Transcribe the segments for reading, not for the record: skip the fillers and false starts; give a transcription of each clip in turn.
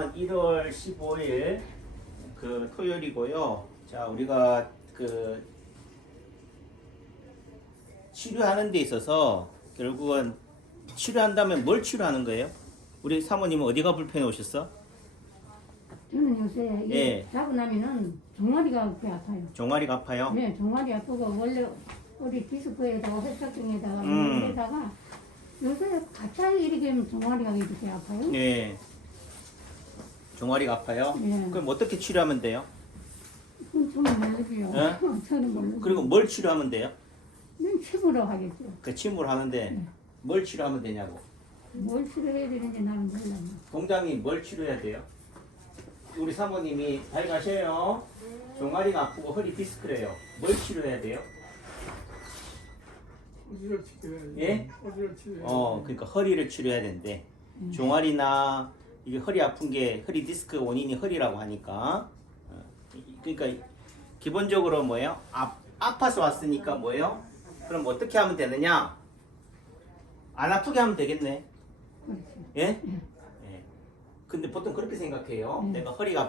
1월 15일 그 토요일이고요. 자, 우리가 그 치료하는 데 있어서 결국은 치료한다면 뭘 치료하는 거예요? 우리 사모님은 어디가 불편해 오셨어? 저는 요새 이게 예. 자고 나면은 종아리가 꽤 아파요. 종아리가 아파요? 네, 종아리 아프고 원래 우리 디스크에다가 회사증에다가 음. 에다가 요새 갑자기 이렇게 하면 종아리가 이렇게 아파요. 네. 종아리가 아파요? 예. 그럼 어떻게 치료하면 돼요? 그건 저는 모르고요. 예? 저는 모르고. 그리고 뭘 치료하면 돼요? 난 침으로 하겠죠. 그 침으로 하는데 네. 뭘 치료하면 되냐고. 뭘 치료해야 되는지 나는 몰라요. 동장이 뭘 치료해야 돼요? 우리 사모님이 잘 가셔요. 종아리가 아프고 허리 디스크래요. 뭘 치료해야 돼요? 어디를 치료해야 돼? 예? 어디를 치료해야 그러니까 허리를 치료해야 된대. 종아리나 이게 허리 아픈 게 허리 디스크 원인이 허리라고 하니까. 그러니까 기본적으로 뭐예요? 아파서 왔으니까 뭐예요? 그럼 어떻게 하면 되느냐? 안 아프게 하면 되겠네. 그렇죠. 예? 예. 근데 보통 그렇게 생각해요. 음. 내가 허리가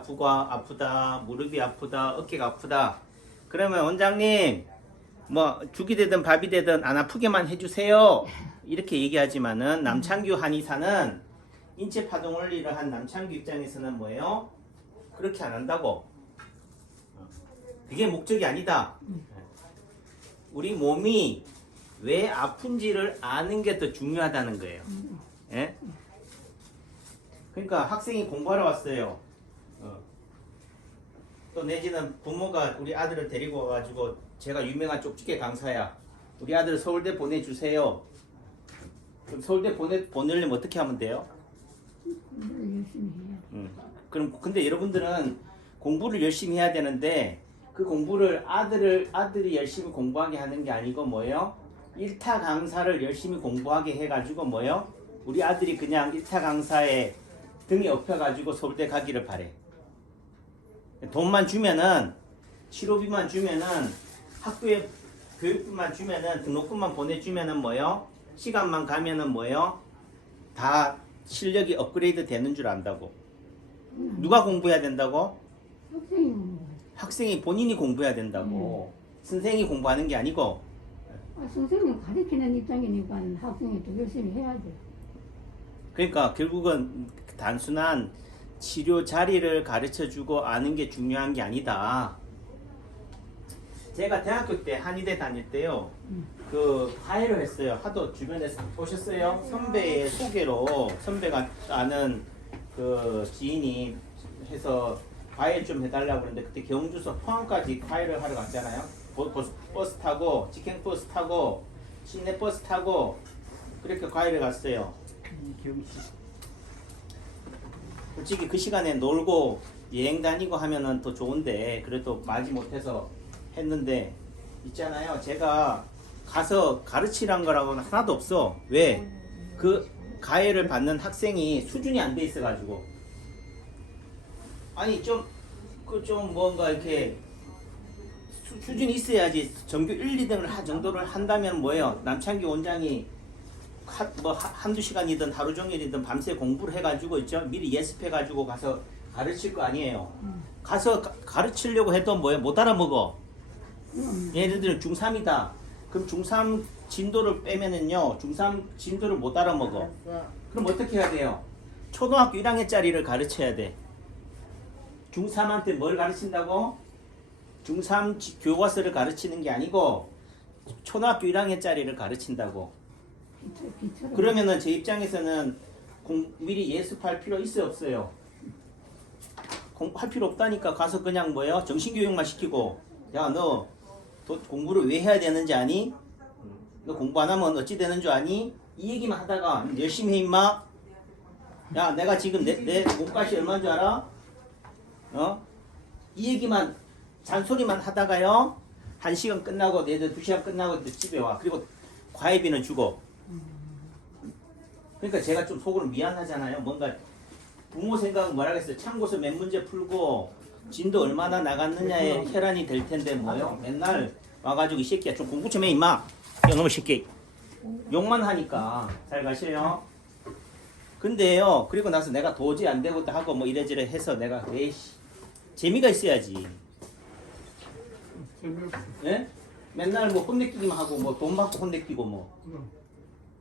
아프다, 무릎이 아프다, 어깨가 아프다. 그러면 원장님, 뭐 죽이 되든 밥이 되든 안 아프게만 해주세요. 이렇게 얘기하지만은 남창규 한의사는 인체 파동 원리를 한 남창규 입장에서는 뭐예요? 그렇게 안 한다고. 그게 목적이 아니다. 우리 몸이 왜 아픈지를 아는 게 더 중요하다는 거예요. 예? 그러니까 학생이 공부하러 왔어요. 또 내지는 부모가 우리 아들을 데리고 와가지고 제가 유명한 쪽집게 강사야. 우리 아들 서울대 보내주세요. 그럼 서울대 보내려면 어떻게 하면 돼요? 공부를 열심히 해야 돼. 그럼 근데 여러분들은 공부를 열심히 해야 되는데 그 공부를 아들이 열심히 공부하게 하는 게 아니고 뭐예요? 1타 강사를 열심히 공부하게 해가지고 뭐예요? 우리 아들이 그냥 1타 강사에 등에 업혀가지고 서울대 가기를 바래. 돈만 주면은 치료비만 주면은 학교에 교육비만 주면은 등록금만 보내주면은 뭐예요? 시간만 가면은 뭐예요? 다 실력이 업그레이드 되는 줄 안다고. 누가 공부해야 된다고? 학생이 공부. 학생이 본인이 공부해야 된다고. 선생이 공부하는 게 아니고. 선생님 가르치는 입장이니까 학생이 더 열심히 해야 돼. 그러니까 결국은 단순한 치료 자리를 가르쳐주고 아는 게 중요한 게 아니다. 제가 대학교 때 한의대 다닐 때요. 그 과외를 했어요. 하도 주변에서 오셨어요. 선배의 소개로 선배가 아는 그 지인이 해서 과외 좀 해달라고 그러는데 그때 경주서 포항까지 과외를 하러 갔잖아요. 버스 타고 직행버스 타고 시내버스 타고 그렇게 과외를 갔어요. 솔직히 그 시간에 놀고 여행 다니고 하면은 더 좋은데 그래도 말지 못해서 했는데 있잖아요. 제가 가서 가르치란 거라고는 하나도 없어. 왜? 그 과외를 받는 학생이 수준이 안 돼 있어가지고. 아니 좀 뭔가 이렇게 수준이 있어야지. 전교 1, 2등을 정도를 한다면 뭐예요? 남창기 원장이 한두 시간이든 하루 종일이든 밤새 공부를 해가지고 있죠. 미리 예습해가지고 가서 가르칠 거 아니에요. 가서 가르치려고 해도 뭐예요? 못 알아먹어. 예를 들어 중3이다. 그럼 중3 진도를 빼면은요. 중3 진도를 못 알아먹어. 그럼 어떻게 해야 돼요? 초등학교 1학년짜리를 가르쳐야 돼. 중3한테 뭘 가르친다고? 중3 교과서를 가르치는 게 아니고 초등학교 1학년짜리를 가르친다고. 그러면은 제 입장에서는 미리 예습할 필요 있어요, 없어요? 할 필요 없다니까. 가서 그냥 뭐예요? 정신교육만 시키고, 야 너 공부를 왜 해야 되는지 아니? 너 공부 안 하면 어찌 되는 줄 아니? 이 얘기만 하다가 열심히 해 임마. 야 내가 지금 내 몸값이 얼마인 줄 알아? 이 얘기만 잔소리만 하다가요 1시간 끝나고 내일 2시간 끝나고 집에 와. 그리고 과외비는 주고. 그러니까 제가 좀 속으로 미안하잖아요. 뭔가 부모 생각은 뭐라겠어요. 참고서 몇 문제 풀고 진도 얼마나 나갔느냐에 혈안이 될 텐데 뭐요? 맨날 와가지고 이 새끼야 좀 공부 좀 해 임마. 이놈의 새끼. 욕만 하니까. 잘 가셔요. 근데요, 그리고 나서 내가 도저히 안 되고 하고 뭐 이래저래 해서 내가 에이씨 재미가 있어야지. 재미없어. 예? 맨날 뭐 혼내키기만 하고 뭐 돈 받고 혼내키고 뭐.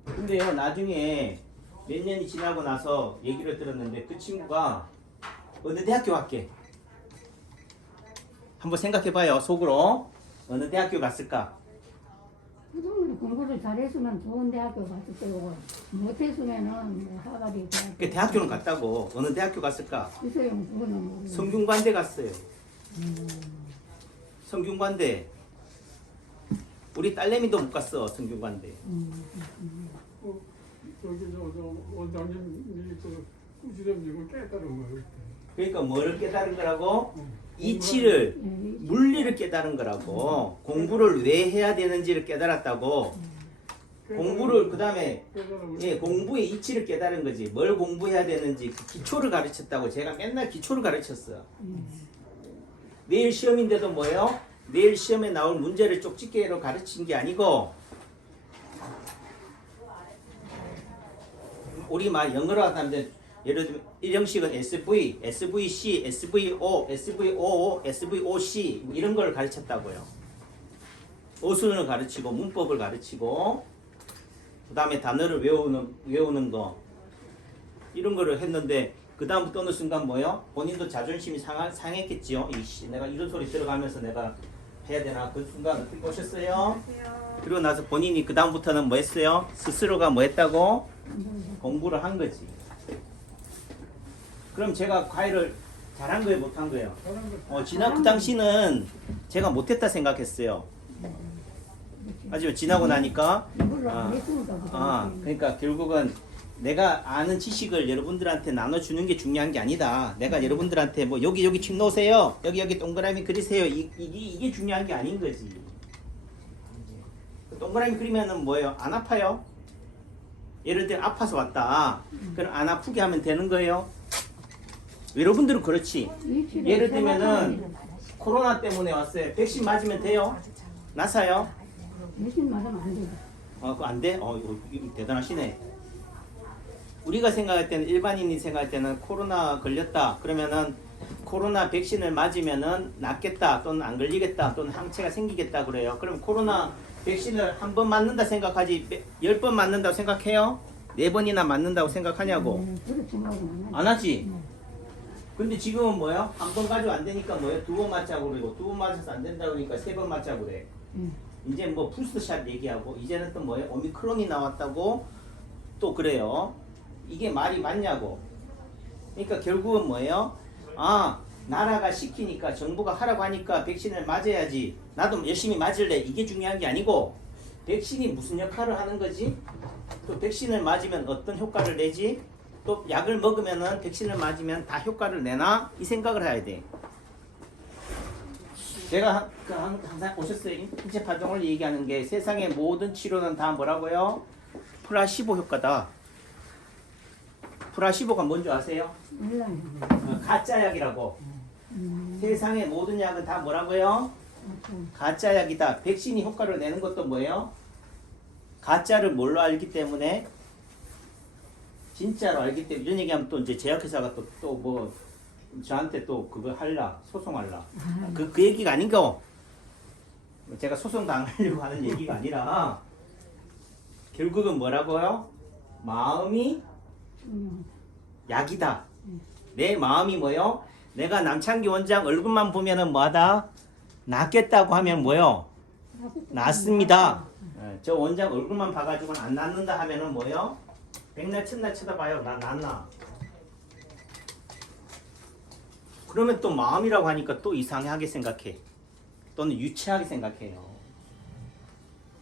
근데요, 나중에 몇 년이 지나고 나서 얘기를 들었는데 그 친구가 어느 대학교 갈게. 한번 생각해봐요. 속으로 어느 대학교 갔을까? 그 정도 공부를 잘했으면 좋은 대학교 갔을 때고 못했으면은 뭐 하바리 그 대학교는 갔다고. 어느 대학교 갔을까? 있어요. 그거는 모르겠어요. 성균관대 갔어요. 성균관대. 우리 딸내미도 못 갔어. 성균관대. 저기 저 원장님이 그 꾸지람이고 깨달은 거예요. 그러니까 뭐를 깨달은 거라고? 이치를, 물리를 깨달은 거라고. 공부를 왜 해야 되는지를 깨달았다고. 공부를 그 다음에 예, 공부의 이치를 깨달은 거지. 뭘 공부해야 되는지 그 기초를 가르쳤다고. 제가 맨날 기초를 가르쳤어. 내일 시험인데도 뭐예요? 내일 시험에 나올 문제를 쪽집게로 가르친 게 아니고 우리 막 영어로 하는데 예를 들면 일형식은 SV, SVC, SVO, SVOO, SVOC 이런 걸 가르쳤다고요. 어순을 가르치고 문법을 가르치고 그 다음에 단어를 외우는 거 이런 거를 했는데 그 다음부터 어느 순간 뭐예요? 본인도 자존심이 상했겠지요. 이씨 내가 이런 소리 들어가면서 내가 해야 되나 그 순간 어떻게 오셨어요? 그리고 나서 본인이 그 다음부터는 뭐 했어요? 스스로가 뭐 했다고? 공부를 한 거지. 그럼 제가 과외를 잘한 거예요, 못한 거예요? 지난 그 당시는 제가 못했다 생각했어요. 하지만 지나고 나니까 이걸로 안 했으니까 그러니까 결국은 내가 아는 지식을 여러분들한테 나눠주는 게 중요한 게 아니다. 내가 여러분들한테 뭐 여기 침 놓으세요. 여기 동그라미 그리세요. 이게 중요한 게 아닌 거지. 동그라미 그리면은 뭐예요? 안 아파요? 예를 들어 아파서 왔다. 그럼 안 아프게 하면 되는 거예요? 여러분들은 그렇지. 예를 들면은 코로나 때문에 왔어요. 백신 맞으면 돼요? 나사요? 대신 맞으면 안 되죠. 그거 안 돼? 이거 대단하시네. 우리가 생각할 때는 일반인이 생각할 때는 코로나 걸렸다 그러면은 코로나 백신을 맞으면은 낫겠다 또는 안 걸리겠다 또는 항체가 생기겠다 그래요. 그럼 코로나 백신을 한 번 맞는다 생각하지 10번 맞는다고 생각해요? 4번이나 맞는다고 생각하냐고? 그렇게 생각은 안 안 하지? 근데 지금은 뭐야? 한 번 가지고 안 되니까 뭐야? 2번 맞자고 그러고 2번 맞아서 안 된다고 그러니까 3번 맞자고 그래. 이제 뭐 부스트샷 얘기하고 이제는 또 뭐예요? 오미크론이 나왔다고 또 그래요. 이게 말이 맞냐고. 그러니까 결국은 뭐예요? 나라가 시키니까 정부가 하라고 하니까 백신을 맞아야지. 나도 열심히 맞을래. 이게 중요한 게 아니고 백신이 무슨 역할을 하는 거지? 또 백신을 맞으면 어떤 효과를 내지? 또 약을 먹으면은 백신을 맞으면 다 효과를 내나? 이 생각을 해야 돼. 제가 항상 오셨어요. 인체 파동을 얘기하는 게 세상의 모든 치료는 다 뭐라고요? 플라시보 효과다. 플라시보가 뭔지 아세요? 몰라요. 가짜 약이라고. 세상의 모든 약은 다 뭐라고요? 가짜 약이다. 백신이 효과를 내는 것도 뭐예요? 가짜를 뭘로 알기 때문에 진짜로 알기 때문에 이런 얘기하면 또 이제 제약회사가 또 뭐 저한테 또 그거 할라 소송할라 그 얘기가 아닌 거 제가 소송 당하려고 하는 얘기가 아니라 결국은 뭐라고요? 마음이 약이다. 내 마음이 뭐요? 내가 남창기 원장 얼굴만 보면은 뭐하다? 낫겠다고 하면 뭐요? 낫습니다. 저 원장 얼굴만 봐가지고는 안 낫는다 하면은 뭐요? 백날 천날 쳐다봐요. 나 낫나? 그러면 또 마음이라고 하니까 또 이상하게 생각해. 또는 유치하게 생각해요.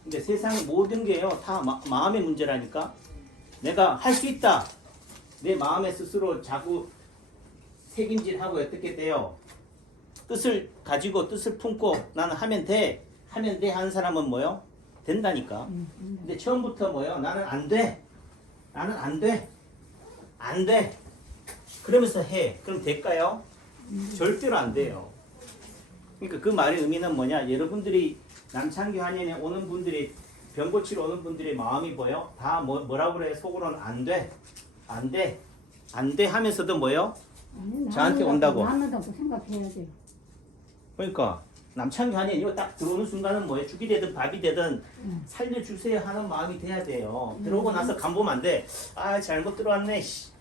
근데 세상의 모든 게요 다 마음의 문제라니까. 내가 할 수 있다. 내 마음에 스스로 자꾸 새김질하고 어떻게 돼요? 뜻을 가지고 뜻을 품고 나는 하면 돼. 하면 돼 하는 사람은 뭐요? 된다니까. 근데 처음부터 뭐요? 나는 안 돼. 나는 안 돼. 안 돼. 그러면서 해. 그럼 될까요? 절대로 안 돼요. 그러니까 그 말의 의미는 뭐냐? 여러분들이 남창기 환영에 오는 분들이 병 고치러 오는 분들의 마음이 뭐요? 다 뭐라고 그래? 속으로는 안 돼. 안 돼. 안 돼 하면서도 뭐요? 아니, 저한테 온다고. 낳는다고 생각해야지. 그러니까 남창규 아니 이거 딱 들어오는 순간은 뭐예요? 죽이 되든 밥이 되든 살려주세요 하는 마음이 돼야 돼요. 들어오고 나서 간 보면 안 돼. 아 잘못 들어왔네. 씨.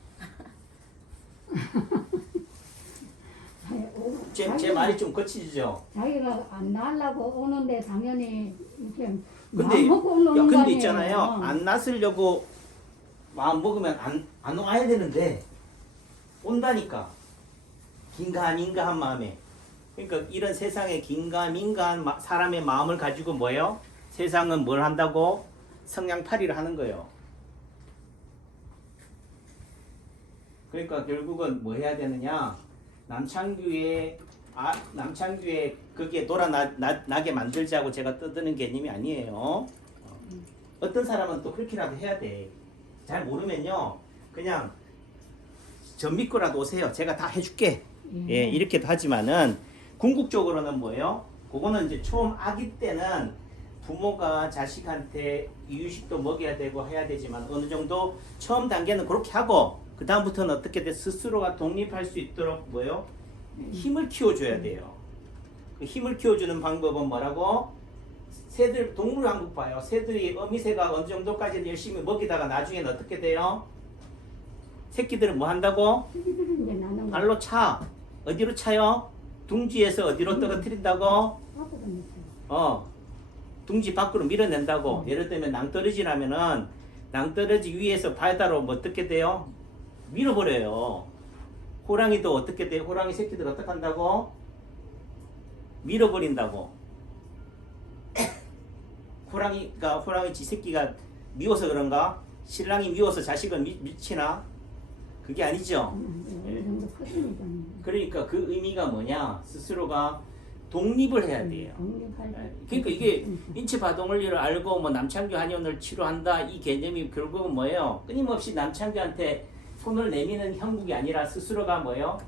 제 말이 좀 거치죠. 자기가 안 낳으려고 오는데 당연히 이렇게 근데 마음 먹고 오는 거 근데 아니에요. 있잖아요. 안 낳으려고 마음 먹으면 안 와야 되는데 온다니까. 긴가민가한 마음에. 그러니까 이런 세상에 긴가민가한 사람의 마음을 가지고 뭐예요? 세상은 뭘 한다고? 성냥팔이를 하는 거예요. 그러니까 결국은 뭐 해야 되느냐? 남창규의 거기에 돌아나게 만들자고 제가 떠드는 개념이 아니에요. 어떤 사람은 또 그렇게라도 해야 돼. 잘 모르면요, 그냥 전 믿고라도 오세요. 제가 다 해줄게. 예, 이렇게도 하지만은 궁극적으로는 뭐예요? 그거는 이제 처음 아기 때는 부모가 자식한테 이유식도 먹여야 되고 해야 되지만 어느 정도 처음 단계는 그렇게 하고 그 다음부터는 어떻게 돼? 스스로가 독립할 수 있도록 뭐예요? 힘을 키워줘야 돼요. 그 힘을 키워주는 방법은 뭐라고? 새들 동물 왕국 봐요. 새들이 어미새가 어느 정도까지는 열심히 먹이다가 나중에는 어떻게 돼요? 새끼들은 뭐 한다고? 새끼들은 이제 나는 거. 발로 차. 어디로 차요? 둥지에서 어디로 떨어뜨린다고? 둥지 밖으로 밀어낸다고. 예를 들면 낭떠러지라면은 낭떠러지 위에서 바다로 뭐 어떻게 돼요? 밀어버려요. 호랑이도 어떻게 돼요? 호랑이 새끼들 어떻게 한다고? 밀어버린다고. 호랑이 지 새끼가 미워서 그런가? 신랑이 미워서 자식을 미치나? 그게 아니죠. 어느 정도 커지니까. 그러니까 그 의미가 뭐냐? 스스로가 독립을 해야 돼요. 그러니까 이게 인체 바동 원리를 알고 뭐 남창규 한의원을 치료한다 이 개념이 결국은 뭐예요? 끊임없이 남창규한테 손을 내미는 형국이 아니라 스스로가 뭐예요?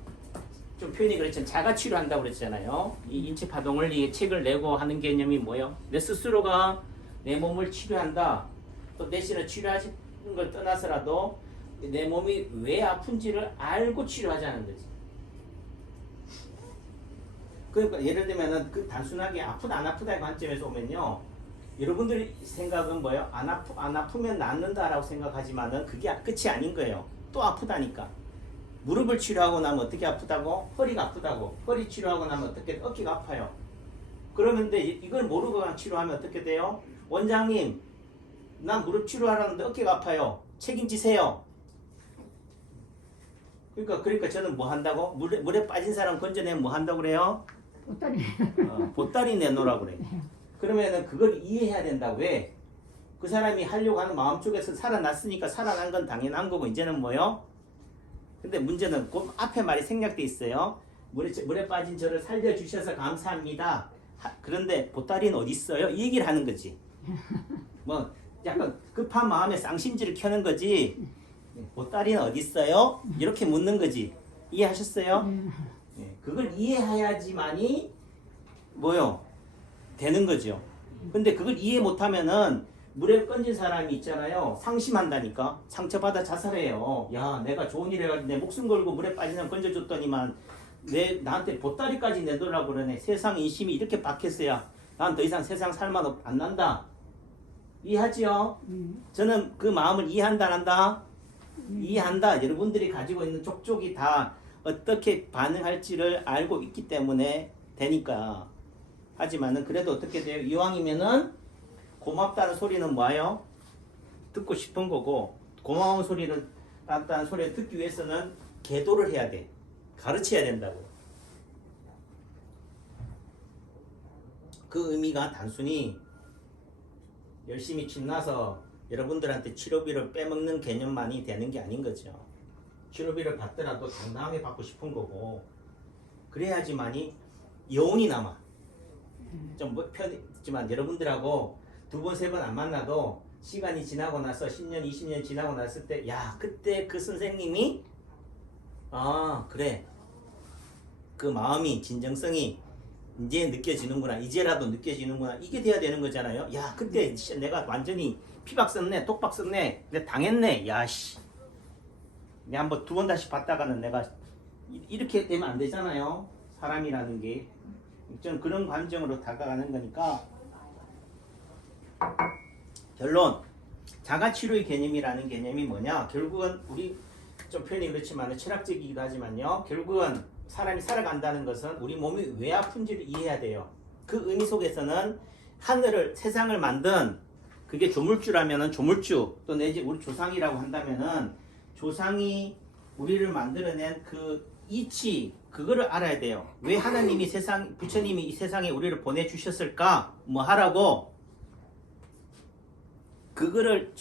좀 표현이 그렇지만 자가 치료한다고 그랬잖아요. 이 인체 바동 원리의 책을 내고 하는 개념이 뭐예요? 내 스스로가 내 몸을 치료한다. 또 대신에 치료하시는 걸 떠나서라도 내 몸이 왜 아픈지를 알고 치료하자는 거지. 그러니까 예를 들면은 그 단순하게 아프다 안 아프다의 관점에서 오면요, 여러분들이 생각은 뭐예요? 안 아프면 낫는다라고 생각하지만은 그게 끝이 아닌 거예요. 또 아프다니까. 무릎을 치료하고 나면 어떻게 아프다고? 허리가 아프다고. 허리 치료하고 나면 어떻게? 어깨가 아파요. 그러면 근데 이걸 모르고 그냥 치료하면 어떻게 돼요? 원장님, 난 무릎 치료하라는데 어깨가 아파요. 책임지세요. 그러니까 저는 뭐 한다고? 물에 빠진 사람 건져내면 뭐 한다고 그래요? 보따리 내놓으라고 그래. 그러면은 그걸 이해해야 된다. 왜? 그 사람이 하려고 하는 마음속에서 살아났으니까 살아난 건 당연한 거고 이제는 뭐요? 근데 문제는 그 앞에 말이 생략돼 있어요. 물에 빠진 저를 살려주셔서 감사합니다. 그런데 보따리는 어디 있어요? 이 얘기를 하는 거지. 뭐 약간 급한 마음에 쌍심지를 켜는 거지. 보따리는 어디 있어요? 이렇게 묻는 거지. 이해하셨어요? 네, 그걸 이해해야지만이 뭐요? 되는 거죠. 근데 그걸 이해 못하면은 물에 건진 사람이 있잖아요. 상심한다니까. 상처받아 자살해요. 야, 내가 좋은 일 해가지고 내 목숨 걸고 물에 빠진 사람 건져줬더니만 나한테 보따리까지 내놓으라고 그러네. 세상 인심이 이렇게 박혔어야 난 더 이상 세상 살만 안 난다. 이해하지요? 저는 그 마음을 이해한다 안 한다? 이해한다. 여러분들이 가지고 있는 족족이 다 어떻게 반응할지를 알고 있기 때문에 되니까. 하지만은 그래도 어떻게 돼요? 이왕이면은 고맙다는 소리는 뭐예요? 듣고 싶은 거고, 고마운 소리를 딴딴 소리를 듣기 위해서는 계도를 해야 돼. 가르쳐야 된다고. 그 의미가 단순히 열심히 신나서 여러분들한테 치료비를 빼먹는 개념만이 되는 게 아닌 거죠. 치료비를 받더라도 당당하게 받고 싶은 거고, 그래야지만이 여운이 남아. 좀 편했지만 여러분들하고 두 번, 세 번 안 만나도 시간이 지나고 나서 10년, 20년 지나고 났을 때, 야, 그때 그 선생님이, 아, 그래. 그 마음이, 진정성이 이제 느껴지는구나. 이제라도 느껴지는구나. 이게 돼야 되는 거잖아요. 야, 그때 내가 완전히 피박 썼네, 똑박 썼네, 내가 당했네. 야, 씨. 내가 한번 두 번 다시 봤다가는 내가 이렇게 되면 안 되잖아요. 사람이라는 게. 저는 그런 관점으로 다가가는 거니까. 결론. 자가치료의 개념이라는 개념이 뭐냐? 결국은 우리 좀 표현이 그렇지만 철학적이기도 하지만요. 결국은 사람이 살아간다는 것은 우리 몸이 왜 아픈지를 이해해야 돼요. 그 의미 속에서는 하늘을 세상을 만든 그게 조물주라면은 조물주 또 내지 우리 조상이라고 한다면은 조상이 우리를 만들어낸 그 이치 그거를 알아야 돼요. 왜 하나님이 부처님이 이 세상에 우리를 보내주셨을까? 뭐 하라고? 그거를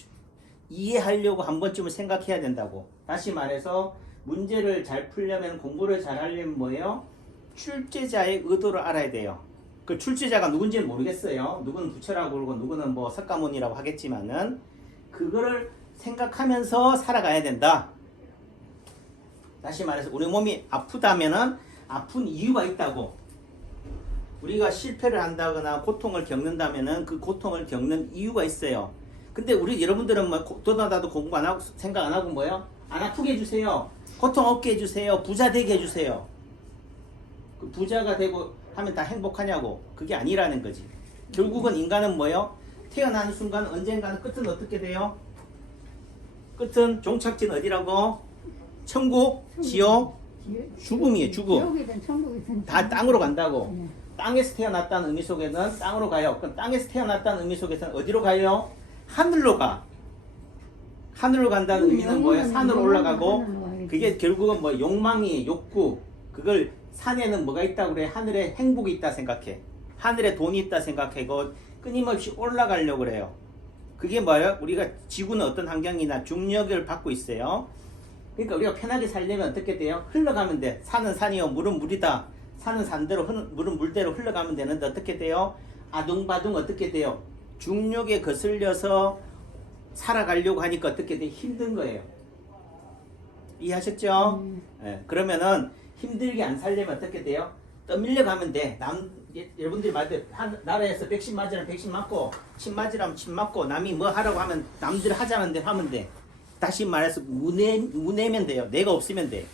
이해하려고 한 번쯤은 생각해야 된다고. 다시 말해서 문제를 잘 풀려면 공부를 잘 하려면 뭐예요? 출제자의 의도를 알아야 돼요. 그 출제자가 누군지는 모르겠어요. 누구는 부처라고 그러고 누구는 뭐 석가모니라고 하겠지만은 그거를 생각하면서 살아가야 된다. 다시 말해서 우리 몸이 아프다면은 아픈 이유가 있다고. 우리가 실패를 한다거나 고통을 겪는다면은 그 고통을 겪는 이유가 있어요. 근데 우리 여러분들은 뭐 도나다도 공부 안 하고 생각 안 하고 뭐요? 안 아프게 해주세요. 고통 없게 해주세요. 부자 되게 해주세요. 그 부자가 되고 하면 다 행복하냐고. 그게 아니라는 거지. 결국은 인간은 뭐요? 태어나는 순간 언젠가는 끝은 어떻게 돼요? 끝은 종착지는 어디라고? 천국, 지옥, 죽음이에요. 죽음. 지옥이든 천국이든 다 땅으로 간다고. 네. 땅에서 태어났다는 의미 속에는 땅으로 가요. 그럼 땅에서 태어났다는 의미 속에서는 어디로 가요? 하늘로 가. 하늘로 간다는 의미는 뭐예요? 산으로 올라가고 그게 결국은 뭐 욕망이 욕구 그걸 산에는 뭐가 있다고 그래? 하늘에 행복이 있다 생각해. 하늘에 돈이 있다 생각하고 끊임없이 올라가려고 그래요. 그게 뭐예요? 우리가 지구는 어떤 환경이나 중력을 받고 있어요. 그러니까 우리가 편하게 살려면 어떻게 돼요? 흘러가면 돼. 산은 산이요 물은 물이다. 산은 산대로 물은 물대로 흘러가면 되는데 어떻게 돼요? 아둥바둥 어떻게 돼요? 중력에 거슬려서 살아가려고 하니까 어떻게 돼? 힘든 거예요. 이해하셨죠? 네, 그러면은 힘들게 안 살려면 어떻게 돼요? 떠밀려 가면 돼. 여러분들이 말대 나라에서 백신 맞으라면 백신 맞고 침 맞으라면 침 맞고 남이 뭐 하라고 하면 남들 하자는 대로 하면 돼. 다시 말해서 무내면 돼요. 내가 없으면 돼.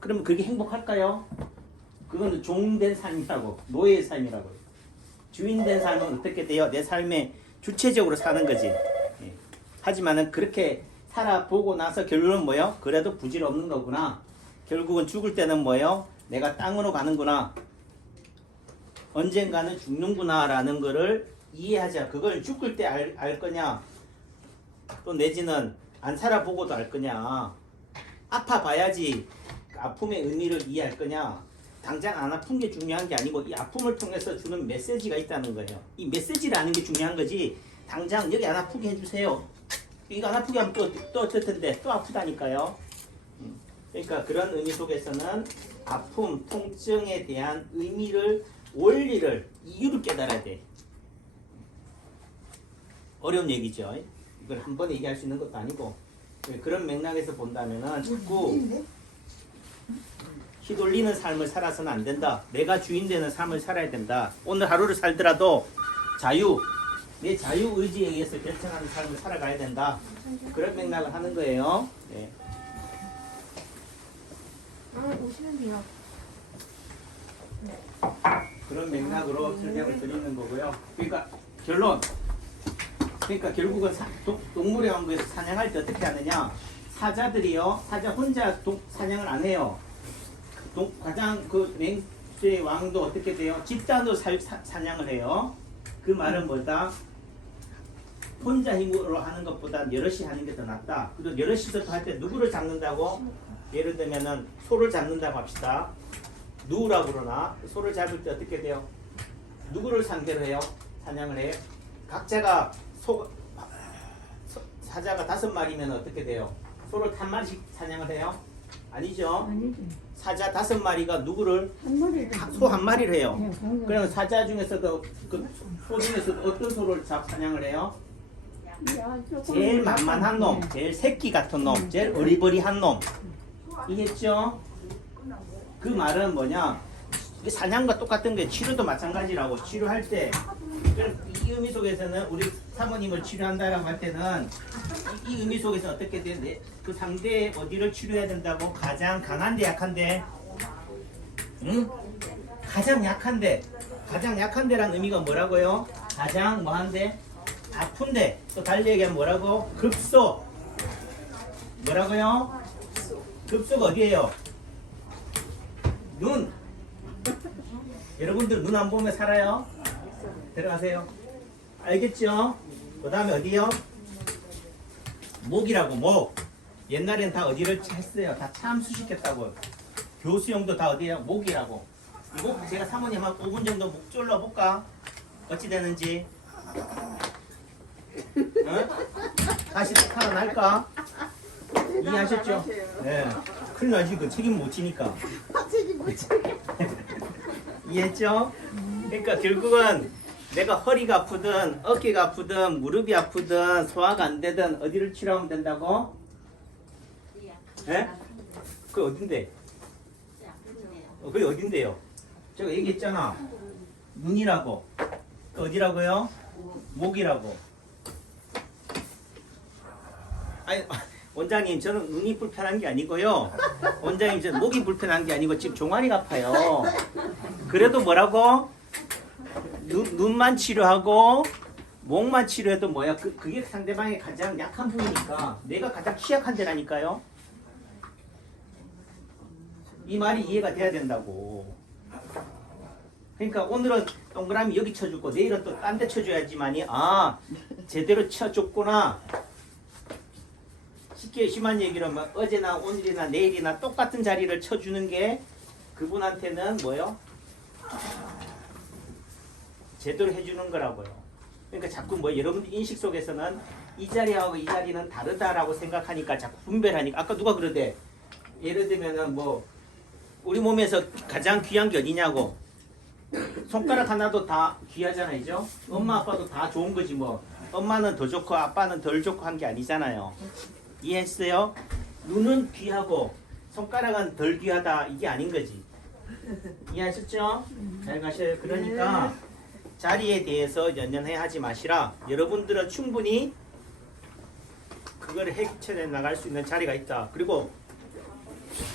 그러면 그게 행복할까요? 그건 종된 삶이라고. 노예의 삶이라고. 주인된 삶은 어떻게 돼요? 내 삶에 주체적으로 사는 거지. 예. 하지만은 그렇게 살아보고 나서 결론은 뭐예요? 그래도 부질없는 거구나. 결국은 죽을 때는 뭐예요? 내가 땅으로 가는구나. 언젠가는 죽는구나 라는 거를 이해하자. 그걸 죽을 때 알 거냐? 또 내지는 안 살아보고도 알 거냐? 아파봐야지 아픔의 의미를 이해할 거냐? 당장 안 아픈 게 중요한 게 아니고 이 아픔을 통해서 주는 메시지가 있다는 거예요. 이 메시지라는 게 중요한 거지. 당장 여기 안 아프게 해주세요. 이거 안 아프게 하면 또 어쩔 텐데 또 아프다니까요. 그러니까 그런 의미 속에서는 아픔, 통증에 대한 의미를, 원리를, 이유를 깨달아야 돼. 어려운 얘기죠. 이걸 한 번에 얘기할 수 있는 것도 아니고 그런 맥락에서 본다면은 자꾸 휘둘리는 삶을 살아서는 안 된다. 내가 주인 되는 삶을 살아야 된다. 오늘 하루를 살더라도 자유, 내 자유의지에 의해서 결정하는 삶을 살아가야 된다. 그런 맥락을 하는 거예요. 네. 오시면 돼요. 그런 맥락으로 설명을 드리는 거고요. 그러니까 결론. 그러니까 결국은 동물의 왕국에서 사냥할 때 어떻게 하느냐? 사자들이요. 사자 혼자 사냥을 안 해요. 가장 그 맹수의 왕도 어떻게 돼요? 집단으로 사냥을 해요. 그 말은 뭐다? 혼자 힘으로 하는 것보다 여럿이 하는 게 더 낫다. 그리고 여럿이서 할 때 누구를 잡는다고? 예를 들면은 소를 잡는다고 합시다. 누구라고 그러나 소를 잡을 때 어떻게 돼요? 누구를 상대로 해요? 사냥을 해요? 각자가 사자가 5마리면 어떻게 돼요? 소를 한 마리씩 사냥을 해요? 아니죠. 아니지. 사자 5마리가 누구를? 한 마리를 소 한 마리를 해요. 네, 그런 그러면 사자 중에서도 그 소 중에서도 어떤 소를 사냥을 해요? 야, 조금 제일 만만한 놈, 네. 제일 새끼 같은 놈, 제일 어리버리한 놈. 이해했죠? 그 말은 뭐냐? 사냥과 똑같은 게 치료도 마찬가지라고. 치료할 때 이 의미 속에서는 우리 사모님을 치료한다라고 할 때는 이 의미 속에서 어떻게 돼? 그 상대 어디를 치료해야 된다고? 가장 강한데 약한데? 응? 가장 약한데. 가장 약한데란 의미가 뭐라고요? 가장 뭐한데? 아픈데. 또 달리 얘기하면 뭐라고? 급소. 뭐라고요? 급소가 어디예요? 눈. 여러분들 눈 안 보면 살아요? 들어가세요. 알겠죠? 그 다음에 어디요? 목이라고, 목. 옛날엔 다 어디를 했어요? 다 참수시켰다고. 교수형도 다 어디에요? 목이라고. 이 목 제가 사모님 한 5분 정도 목 졸라 볼까? 어찌 되는지. 어? 다시 살아날까? 이해하셨죠? 네. 큰일 나지, 그 책임 못 지니까. 이해했죠? 그러니까 결국은 내가 허리가 아프든 어깨가 아프든 무릎이 아프든 소화가 안 되든 어디를 치료하면 된다고? 예? 그 어딘데? 그게 어딘데요? 제가 얘기했잖아. 눈이라고. 그 어디라고요? 목이라고. 아니 원장님 저는 눈이 불편한 게 아니고요. 원장님 저는 목이 불편한 게 아니고 지금 종아리가 아파요. 그래도 뭐라고? 눈만 치료하고 목만 치료해도 뭐야? 그게 상대방의 가장 약한 부위니까 내가 가장 취약한 데라니까요. 이 말이 이해가 돼야 된다고. 그러니까 오늘은 동그라미 여기 쳐주고 내일은 또 딴 데 쳐줘야지만이 아 제대로 쳐줬구나. 쉽게 심한 얘기로 하면 어제나 오늘이나 내일이나 똑같은 자리를 쳐주는 게 그분한테는 뭐요? 제대로 해주는 거라고요. 그러니까 자꾸 뭐 여러분들 인식 속에서는 이 자리하고 이 자리는 다르다라고 생각하니까 자꾸 분별하니까 아까 누가 그러대? 예를 들면은 뭐 우리 몸에서 가장 귀한 게 어디냐고. 손가락 하나도 다 귀하잖아요, 그죠? 엄마 아빠도 다 좋은 거지 뭐. 엄마는 더 좋고 아빠는 덜 좋고 한 게 아니잖아요. 이해했어요? 눈은 귀하고 손가락은 덜 귀하다 이게 아닌 거지. 이해하셨죠? 잘 가셔요. 그러니까 자리에 대해서 연연해 하지 마시라. 여러분들은 충분히 그거를 해결해 나갈 수 있는 자리가 있다. 그리고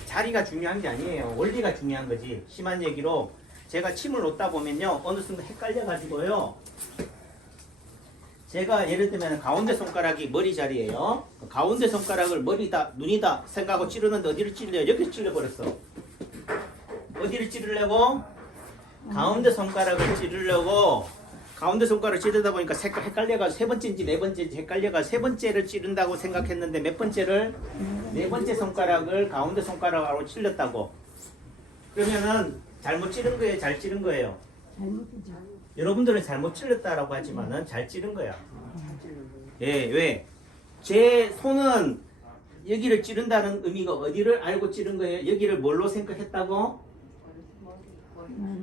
자리가 중요한 게 아니에요. 원리가 중요한 거지. 심한 얘기로 제가 침을 놓다 보면요 어느 순간 헷갈려 가지고요 제가 예를 들면 가운데 손가락이 머리 자리예요. 가운데 손가락을 머리다 눈이다 생각하고 찌르는데 어디를 찔러요? 여기 찔러버렸어. 어디를 찌르려고? 가운데 손가락을 찌르려고 가운데 손가락을 찌르다 보니까 색깔 헷갈려가지고 세 번째인지 네 번째인지 헷갈려가지고 세 번째를 찌른다고 생각했는데 몇 번째를? 네 번째 손가락을 가운데 손가락으로 찔렀다고. 그러면은 잘못 찌른 거예요? 잘 찌른 거예요? 잘못이죠. 여러분들은 잘못 찔렀다라고 하지만은 잘 찌른 거야. 예, 왜? 제 손은 여기를 찌른다는 의미가 어디를 알고 찌른 거예요? 여기를 뭘로 생각했다고?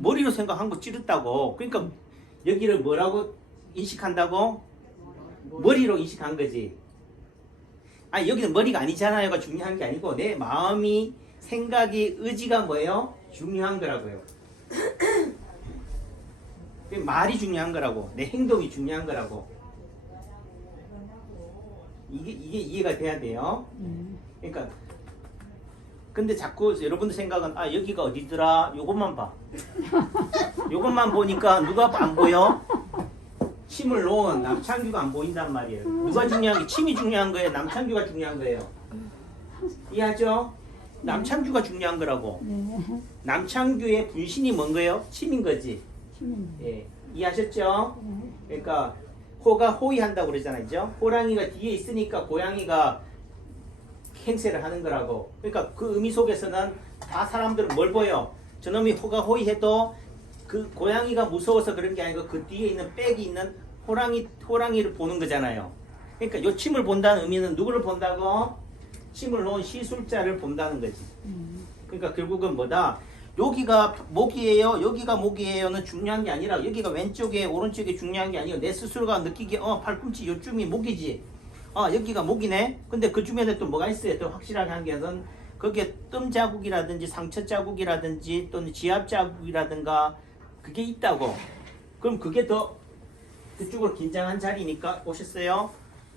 머리로 생각한 거 찌른다고. 그러니까 여기를 뭐라고 인식한다고? 머리로 인식한 거지. 아니 여기는 머리가 아니잖아요가 중요한 게 아니고 내 마음이 생각이 의지가 뭐예요? 중요한 거라고요. 말이 중요한 거라고. 내 행동이 중요한 거라고. 이게 이해가 돼야 돼요. 그러니까 근데 자꾸 여러분들 생각은 아 여기가 어디더라 요것만 봐. 요것만 보니까 누가 안 보여? 침을 놓은 남창규가 안 보인단 말이에요. 누가 중요한 게 침이 중요한 거예요? 남창규가 중요한 거예요? 이해하죠? 남창규가 중요한 거라고. 네. 남창규의 분신이 뭔 거예요? 침인 거지. 침입니다. 예. 이해하셨죠? 그러니까 호가 호위한다고 그러잖아요. 그죠? 호랑이가 뒤에 있으니까 고양이가 행세를 하는 거라고. 그러니까 그 의미 속에서는 다 사람들은 뭘 보여? 저놈이 호가 호위해도 그 고양이가 무서워서 그런 게 아니고 그 뒤에 있는 백이 있는 호랑이를 보는 거잖아요. 그러니까 요 침을 본다는 의미는 누구를 본다고? 침을 놓은 시술자를 본다는 거지. 그러니까 결국은 뭐다? 여기가 목이에요, 여기가 목이에요는 중요한 게 아니라 여기가 왼쪽에 오른쪽에 중요한 게 아니고 내 스스로가 느끼기에 팔꿈치 요쯤이 목이지. 여기가 목이네. 근데 그 주변에 또 뭐가 있어요? 또 확실하게 한 게는 거기에 뜸 자국이라든지 상처 자국이라든지 또는 지압 자국이라든가 그게 있다고. 그럼 그게 더 그쪽으로 긴장한 자리니까 오셨어요?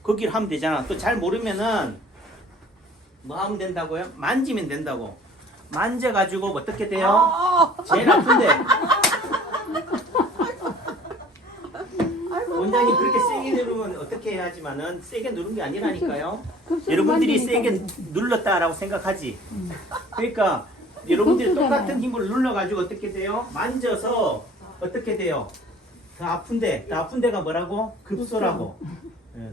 거기를 하면 되잖아. 또 잘 모르면은 뭐 하면 된다고요? 만지면 된다고. 만져가지고 어떻게 돼요? 제일 아픈데. 원장님 그렇게 세게 누르면 어떻게 해야지만은 세게 누른 게 아니라니까요. 급속 여러분들이 만지니까 세게 그렇지. 눌렀다라고 생각하지. 그러니까 여러분들이 급수잖아요. 똑같은 힘을 눌러가지고 어떻게 돼요? 만져서 어떻게 돼요? 더 아픈데, 더 아픈 데가 뭐라고? 급소라고.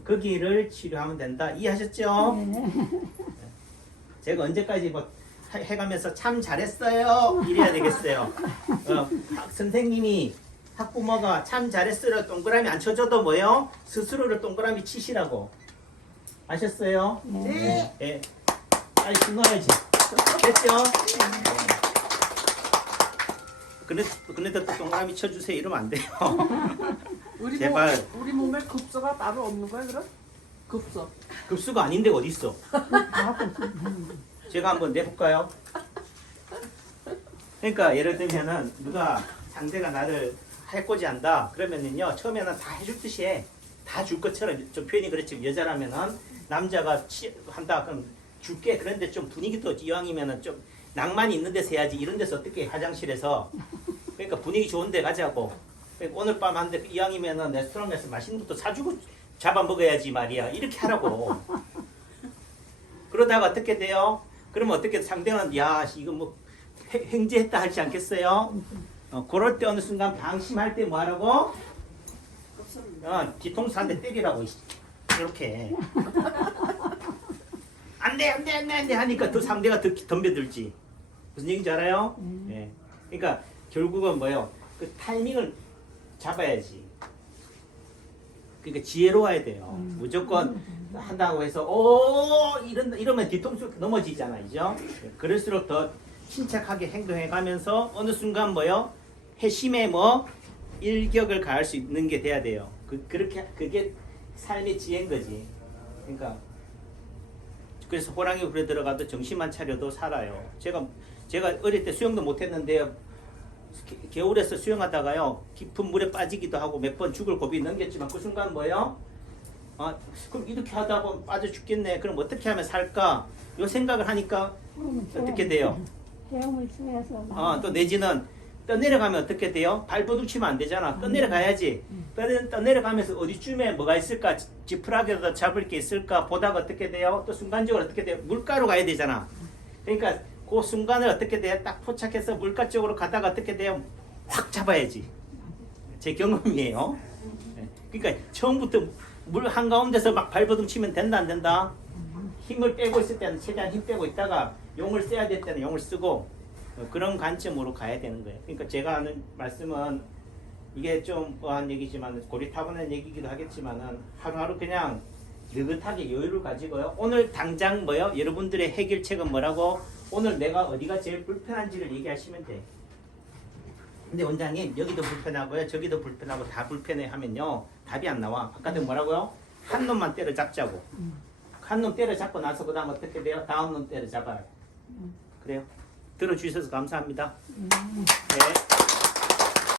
거기를 치료하면 된다. 이해하셨죠? 네. 제가 언제까지 뭐 해가면서 참 잘했어요 이래야 되겠어요. 선생님이 학부모가 참 잘했어요 동그라미 안 쳐줘도 뭐요? 스스로를 동그라미 치시라고. 아셨어요? 네. 예. 빨리 신고해야지. 됐죠? 그런데 또 동그라미 쳐주세요 이러면 안 돼요. 우리 제발. 우리 몸에 급소가 따로 없는 거야 그럼? 급소. 급수가 아닌데 어디 있어? 다 급속. 제가 한번 내볼까요? 그러니까 예를 들면은 누가 상대가 나를 해코지 한다 그러면은요 처음에는 다 해줄 듯이 해. 다 줄 것처럼 좀 표현이 그렇지. 여자라면은 남자가 한다 그럼 줄게. 그런데 좀 분위기도 이왕이면은 좀 낭만이 있는 데서 해야지. 이런 데서 어떻게 해, 화장실에서. 그러니까 분위기 좋은 데 가자고. 그러니까 오늘 밤 한데 이왕이면은 레스토랑에서 맛있는 것도 사주고 잡아먹어야지 말이야. 이렇게 하라고. 그러다가 어떻게 돼요? 그러면 어떻게 상대는 야 이거 뭐 횡재했다 하지 않겠어요? 그럴 때 어느 순간 방심할 때 뭐 하라고? 뒤통수 한 대 때리라고. 이렇게. 안돼 하니까 더 상대가 더 덤벼들지. 무슨 얘기인지 알아요? 예. 그러니까 결국은 뭐예요? 그 타이밍을 잡아야지. 그러니까 지혜로워야 돼요. 무조건 한다고 해서 이러면 뒤통수 넘어지잖아, 이죠? 그럴수록 더 침착하게 행동해 가면서 어느 순간 뭐요? 회심에 뭐 일격을 가할 수 있는 게 돼야 돼요. 그렇게 그게 삶의 지혜인 거지. 그러니까 그래서 호랑이 굴에 들어가도 정신만 차려도 살아요. 제가 어릴 때 수영도 못했는데요. 겨울에서 수영하다가요 깊은 물에 빠지기도 하고 몇 번 죽을 고비 넘겼지만 그 순간 뭐예요? 그럼 이렇게 하다 보면 빠져 죽겠네. 그럼 어떻게 하면 살까? 요 생각을 하니까 어떻게 돼요? 헤엄을 쳐서. 또 내지는 떠내려가면 어떻게 돼요? 발버둥 치면 안 되잖아. 떠내려가야지. 떠내려가면서 어디쯤에 뭐가 있을까? 지푸라기라도 잡을 게 있을까? 보다가 어떻게 돼요? 또 순간적으로 어떻게 돼요? 물가로 가야 되잖아. 그러니까 그 순간을 어떻게 돼요? 딱 포착해서 물가 쪽으로 가다가 어떻게 돼요? 확 잡아야지. 제 경험이에요. 그러니까 처음부터 물 한가운데서 막 발버둥 치면 된다 안 된다? 힘을 빼고 있을 때는 최대한 힘 빼고 있다가 용을 써야 될 때는 용을 쓰고 그런 관점으로 가야 되는 거예요. 그러니까 제가 하는 말씀은 이게 좀 뭐한 얘기지만 고리타분한 얘기기도 하겠지만은 하루하루 그냥 느긋하게 여유를 가지고요. 오늘 당장 뭐요? 여러분들의 해결책은 뭐라고? 오늘 내가 어디가 제일 불편한지를 얘기하시면 돼. 근데 원장님 여기도 불편하고요. 저기도 불편하고 다 불편해 하면요. 답이 안 나와. 바깥에 뭐라고요? 한 놈만 때려잡자고. 한 놈 때려잡고 나서 그 다음 어떻게 돼요? 다음 놈 때려잡아요. 그래요? 들어주셔서 감사합니다. 네.